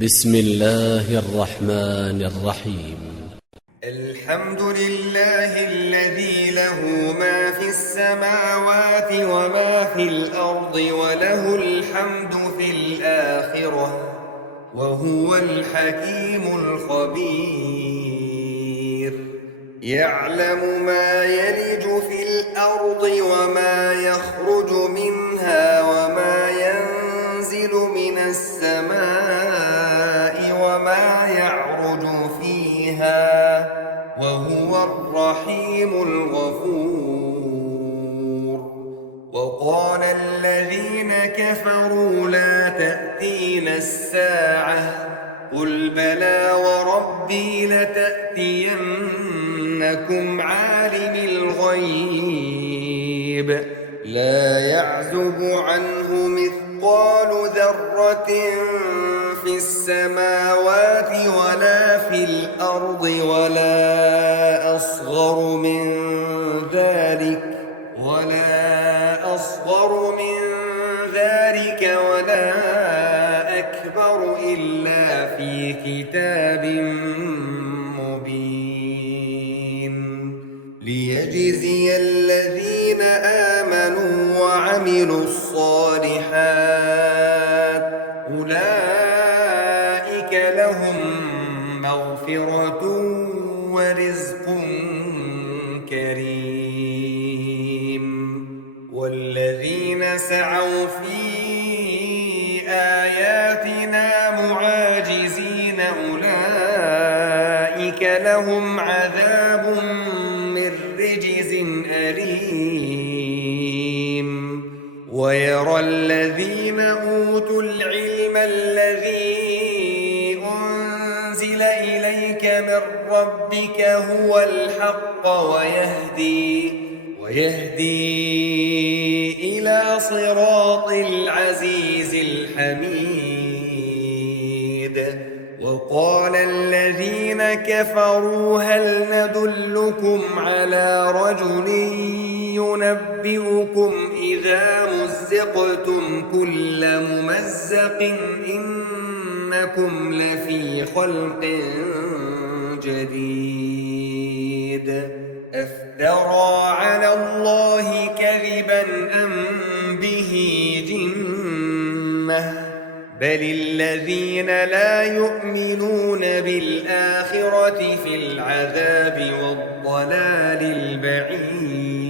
بسم الله الرحمن الرحيم. الحمد لله الذي له ما في السماوات وما في الأرض وله الحمد في الآخرة وهو الحكيم الخبير. يعلم ما يلج في الأرض وما يخرج منها وما ينزل من السماء وما يعرج فيها وهو الرحيم الغفور. وقال الذين كفروا لا تأتينا الساعة قل بلى وربي لتأتينكم عالم الغيب لا يعزب عنه مثقال ذرة في السماوات ولا في الأرض ولا أصغر من ذلك ولا أكبر إلا في كتاب مبين ليجزي الذين آمنوا وعملوا الصالحات أولئك لهم مغفرة ورزق كريم. والذين سعوا في آياتنا معاجزين أولئك لهم عذاب من رجز أليم. ويرى الذين أوتوا العلم الذي أنزل إليك من ربك هو الحق ويهدي إلى صراط العزيز الحميد. وقال الذين كفروا هل ندلكم على رجل ينبئكم إذا مزقتم كل ممزق إنكم لفي خلق جديد أفترى على الله كذبا أم به جنة بل الذين لا يؤمنون بالآخرة في العذاب والضلال البعيد.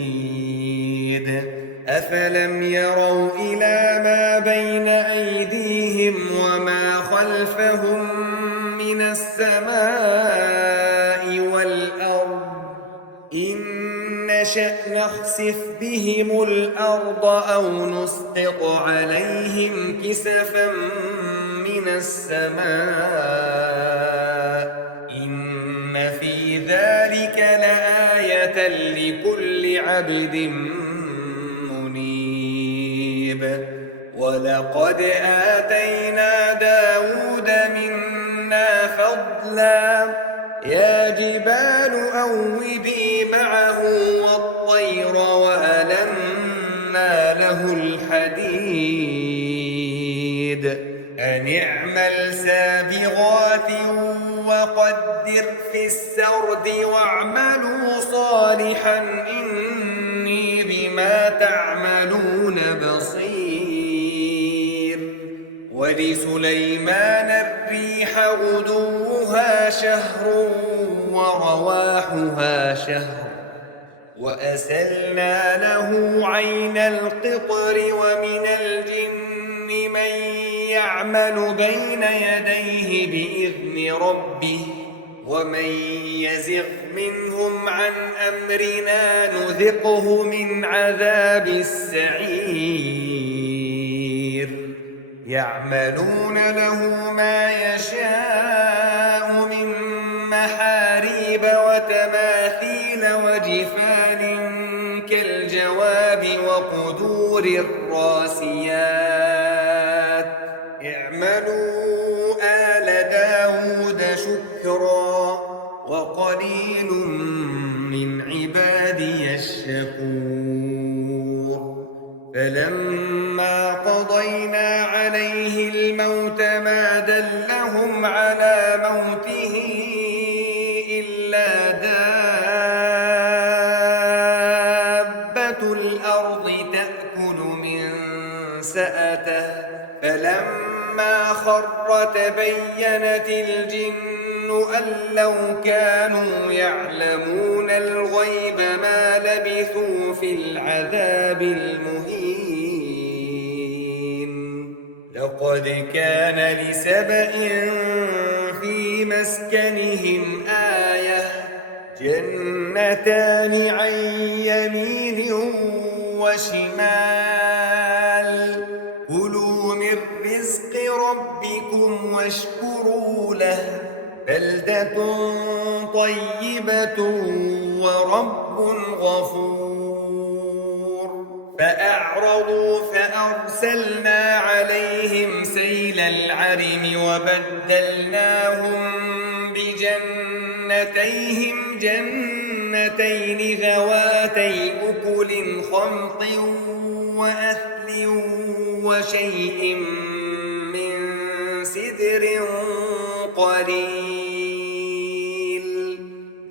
أفلم يروا إلى ما بين أيديهم وما خلفهم من السماء والأرض إن نشأ نخسف بهم الأرض أو نسقط عليهم كسفا من السماء إن في ذلك لآية لكل عبد منيب. ولقد آتينا داود منا فضلا يا جبال أوبي معه والطير وألنا له الحديد أن اعمل سابغات وقدر في السرد واعملوا صالحا إني بما تعملون بصير. ولسليمان الريح غدوها شهر ورواحها شهر وأسلنا له عين القطر ومن الجن من يعمل بين يديه بإذن ربه ومن يزغ منهم عن أمرنا نذقه من عذاب السعير. يعملون له ما يشاء من محاريب وتماثيل وجفان كالجواب وقدور الراسيات اعملوا آل داود شكرا وقليل من عبادي الشكور. فلما قضينا عليه الموت ما دلنا وهم على موته إلا دابة الأرض تأكل من سأته فلما خر تبينت الجن أن لو كانوا يعلمون الغيب ما لبثوا في العذاب المهين لقد كان لسبإ في مسكنهم آية جنتان عن يمين وشمال كلوا من رزق ربكم واشكروا له بلدة طيبة ورب غفور فأعرضوا فأرسلنا عليهم سيل العرم وبدلناهم بجنتيهم جنتين ذواتي أكل خمط وأثل وشيء من سدر قليل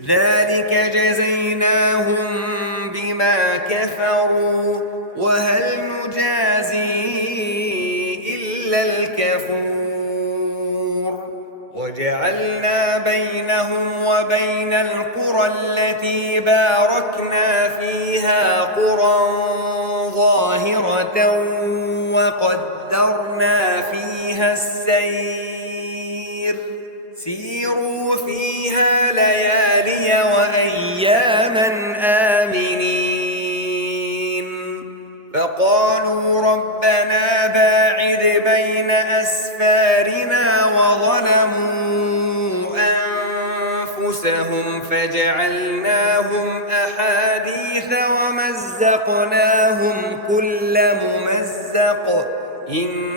ذلك جزيناهم بما كفروا وهل نجازي إلا الكفور وجعلنا بينهم وبين القرى التي باركنا فيها قرى ظاهرة وقدرنا فيها السير سيروا فيها ليالي وأياما آمنين فقالوا ربنا باعد بين أسفارنا وظلموا أنفسهم فجعلناهم أحاديث ومزقناهم كل ممزق إن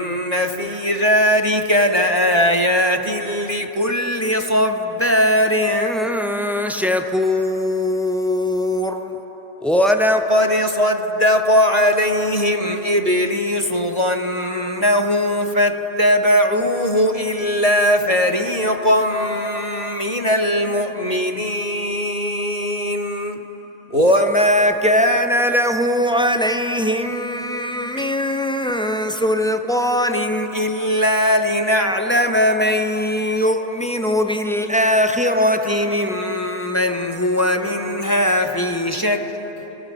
في ذلك لآيات لكل صبار شكور ولقد صدق عليهم إبليس ظنه فاتبعوه إلا فريقا من المؤمنين وما كان له عليهم سلطان إلا لنعلم من يؤمن بالآخرة ممن هو منها في شك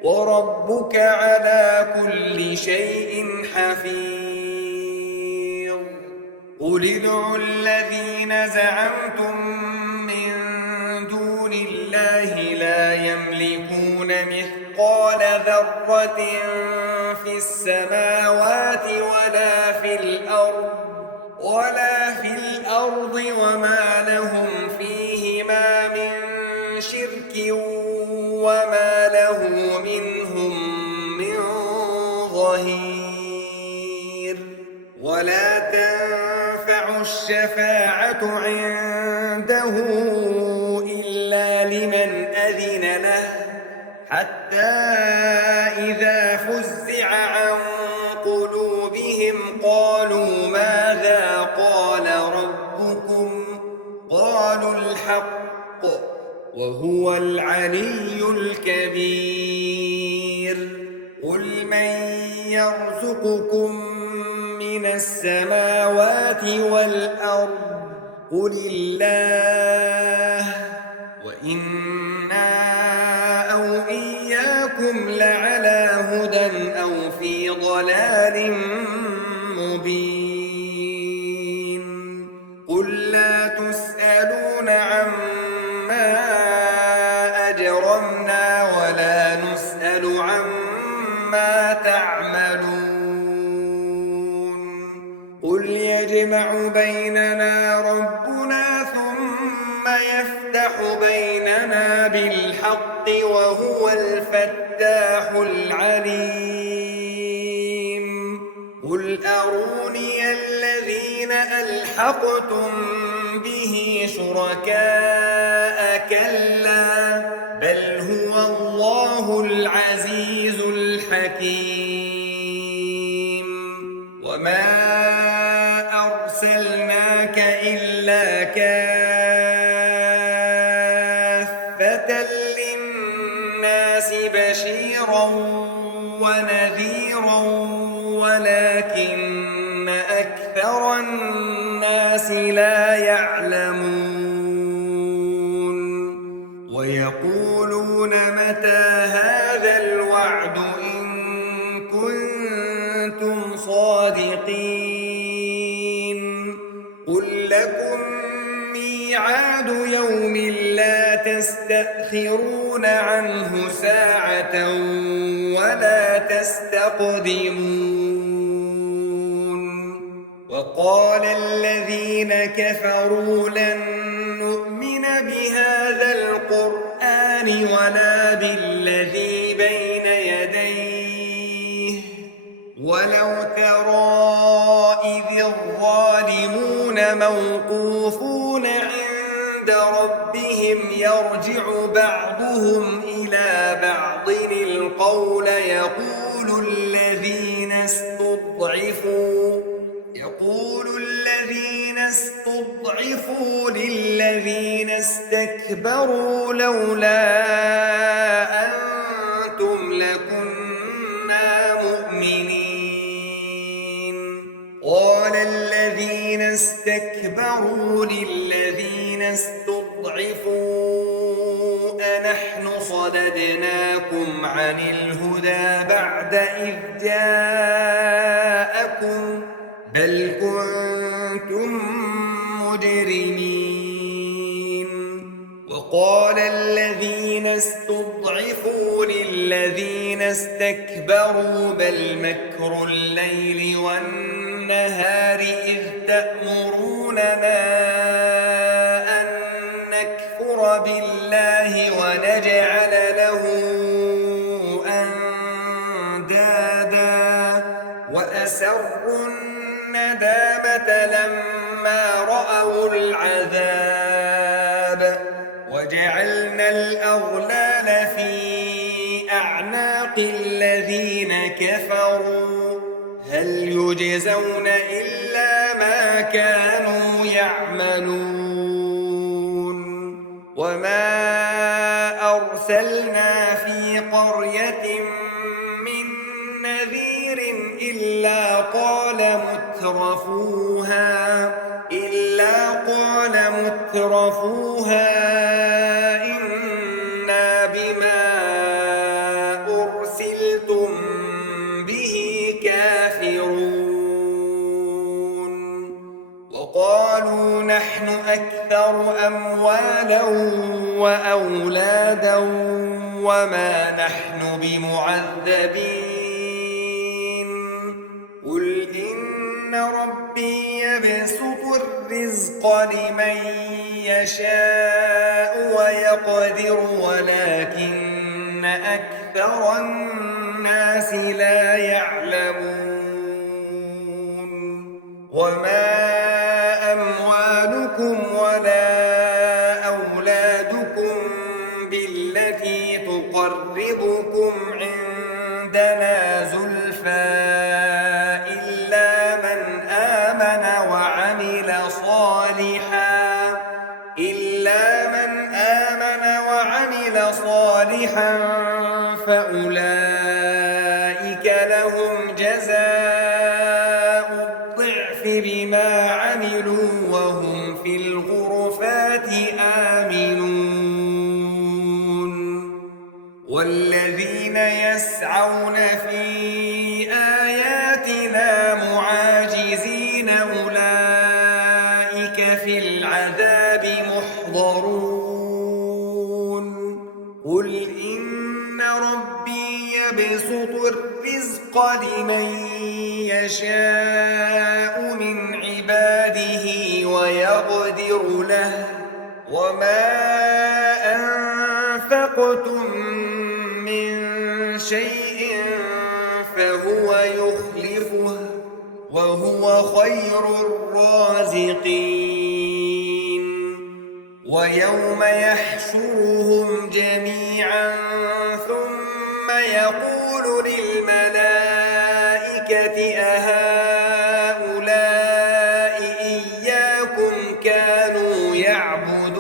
وربك على كل شيء حفيظ قل ادعوا الذين زعمتم من دون الله لا يملكون مثقال ذرة في السماوات ولا في الأرض وما لهم فيهما من شرك وما له منهم من ظهير ولا تنفع الشفاعة عنده إلا لمن أذن له حتى إذا فزع عن قلوبهم قالوا ماذا قال ربكم قالوا الحق وهو العلي الكبير قل من يرزقكم من السماوات والأرض قل الله وإنا أو إياكم لعلى هدى أو في ضلال مبين قل لا تسألون عما أجرمنا ولا نسأل عما تعملون قل يجمع بيننا ربنا ثم يفتح بيننا بالحق وهو الفتاح العليم قل أروني الذين ألحقتم به شركاء كلا بل هو الله العزيز الحكيم وما أرسلناك إلا إلا كافة للناس بشيرا ونذيرا ولكن أكثر الناس لا يعلمون ويقولون متى هذا الوعد إن كنتم صادقين قل لكم ميعاد يوم لا تستأخرون عنه ساعة ولا تستقدمون وقال الذين كفروا لن نؤمن بهذا القرآن ولا بالذي بين يديه ولو ترى إذ الظالمون موقوفون عند ربهم يرجع بعضهم إلى بعض القول يقول الذين استضعفوا للذين استكبروا لولا أنتم لكنا مؤمنين قال الذين استكبروا للذين استضعفوا أنحن صددناكم عن الهدى بعد إذ جاءكم بل كنتم مجرمين وقال الذين استضعفوا للذين استكبروا بل مكر الليل والنهار إذ تأمروننا أن نكفر بالله ونجعل له أندادا وأسروا الندامة لما رأوا العذاب وجعلنا الأغلال في أعناق الذين كفروا هل يجزون إلا ما كانوا يعملون وما أرسلنا في قرية من نذير إلا قال مترفوها إنا بما أرسلتم به كافرون وقالوا نحن أكثر أموالا وأولادا وما نحن بمعذبين قل إن ربي يبسط الرزق لمن يشاء ويقدر ولكن أكثر الناس لا يعلمون وما أموالكم ولا أولادكم بالتي تقربكم عندنا زلفى إلا من آمن وعمل صالحا فأولئك لهم جزاء الضعف بما عملوا وهم في الغرفات آمنون والذين يسعون في آياتنا معاجزين أولئك في العذاب محضرون قل إن ربي يبسط الرزق لمن يشاء من عباده ويقدر له وما أنفقتم من شيء فهو يخلفه وهو خير الرازقين ويوم يحشرهم جميعا ثم يقول للملائكة أهؤلاء إياكم كانوا كانوا يعبدون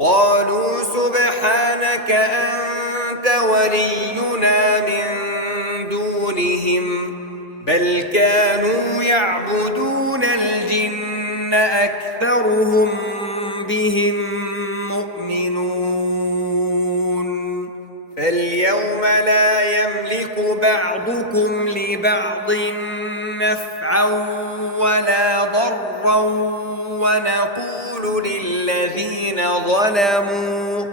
قالوا سبحانك أنت ولينا من دونهم بل كانوا يعبدون الجن أكثرهم بهم مؤمنون فاليوم لا يملك بعضكم لبعض نفعا ولا ضرا ونقول للذين ظلموا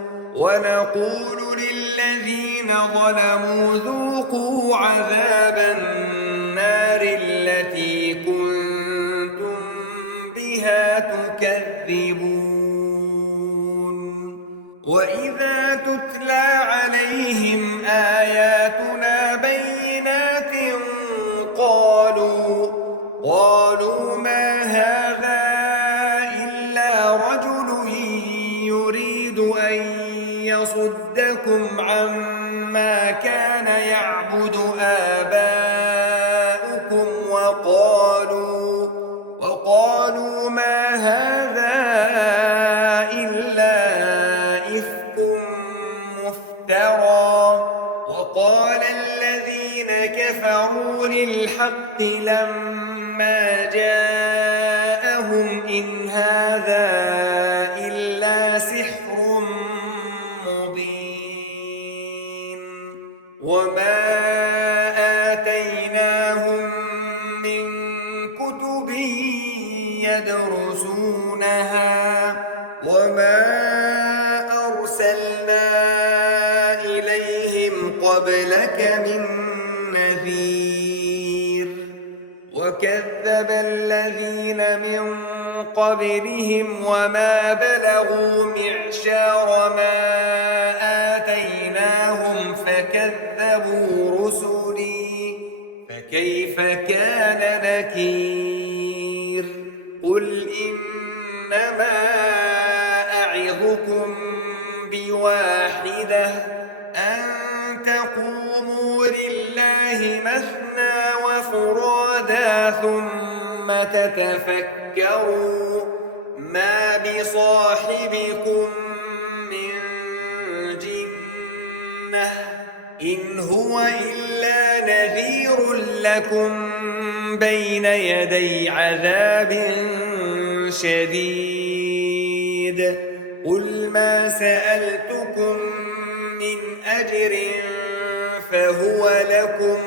ذوقوا عذاب النار التي كنتم بها تكذبون وإذا تتلى عليهم آياتنا بينات قالوا ما هذا إلا رجل يريد أن يصدكم عما كان يعبد آباؤكم وقالوا ما هذا إلا إفك مفترى وقال الذين كفروا للحق لما جاءهم إن هذا إلا سحر مبين وما آتيناهم من كتب يدرسونها وما أرسلنا إليهم قبلك من نذير وكذب الذين من قبلهم وما بلغوا معشار ما آتيناهم فكذبوا رسلي فكيف كان نكير قل إنما أعظكم بواحدة أن تقوموا لله مثنى وفرادا ثم تتفكروا ما بصاحبكم من جنة إن هو إلا نذير لكم بين يدي عذاب شديد قل ما سألتكم من أجر فهو لكم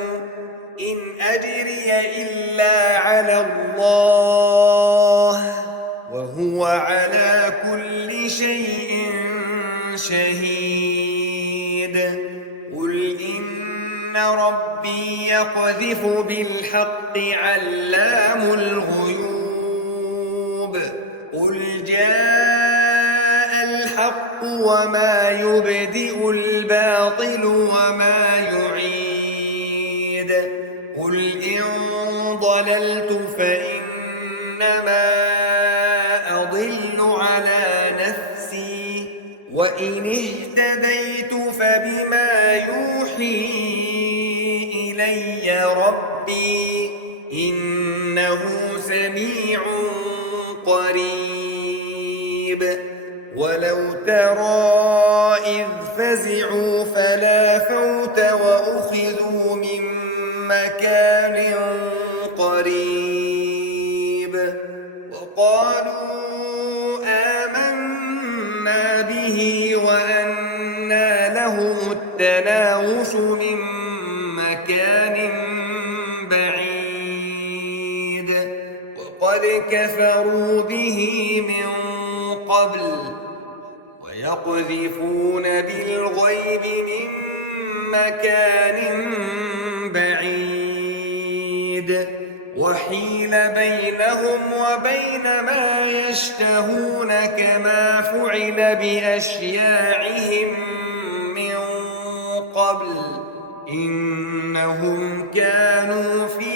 إن أجري إلا على الله وهو على كل شيء شهيد قل إن ربي يقذف بالحق علام الغيوب قل جاء الحق وما يبدئ الباطل وما يعيد قل إن ضللت فإنما أضل على نفسي وإن اهتديت فبما يوحي إلي ربي إنه سميع قريب ولو ترى إذ فزعوا فلا فوت وأخذوا من مكان قريب وقالوا آمنا به وأنى لهم التناوش من مكان بعيد وقد كفروا به من قبل ويقذفون بالغيب من مكان بعيد وحيل بينهم وبين ما يشتهون كما فعل بأشياعهم من قبل إنهم كانوا في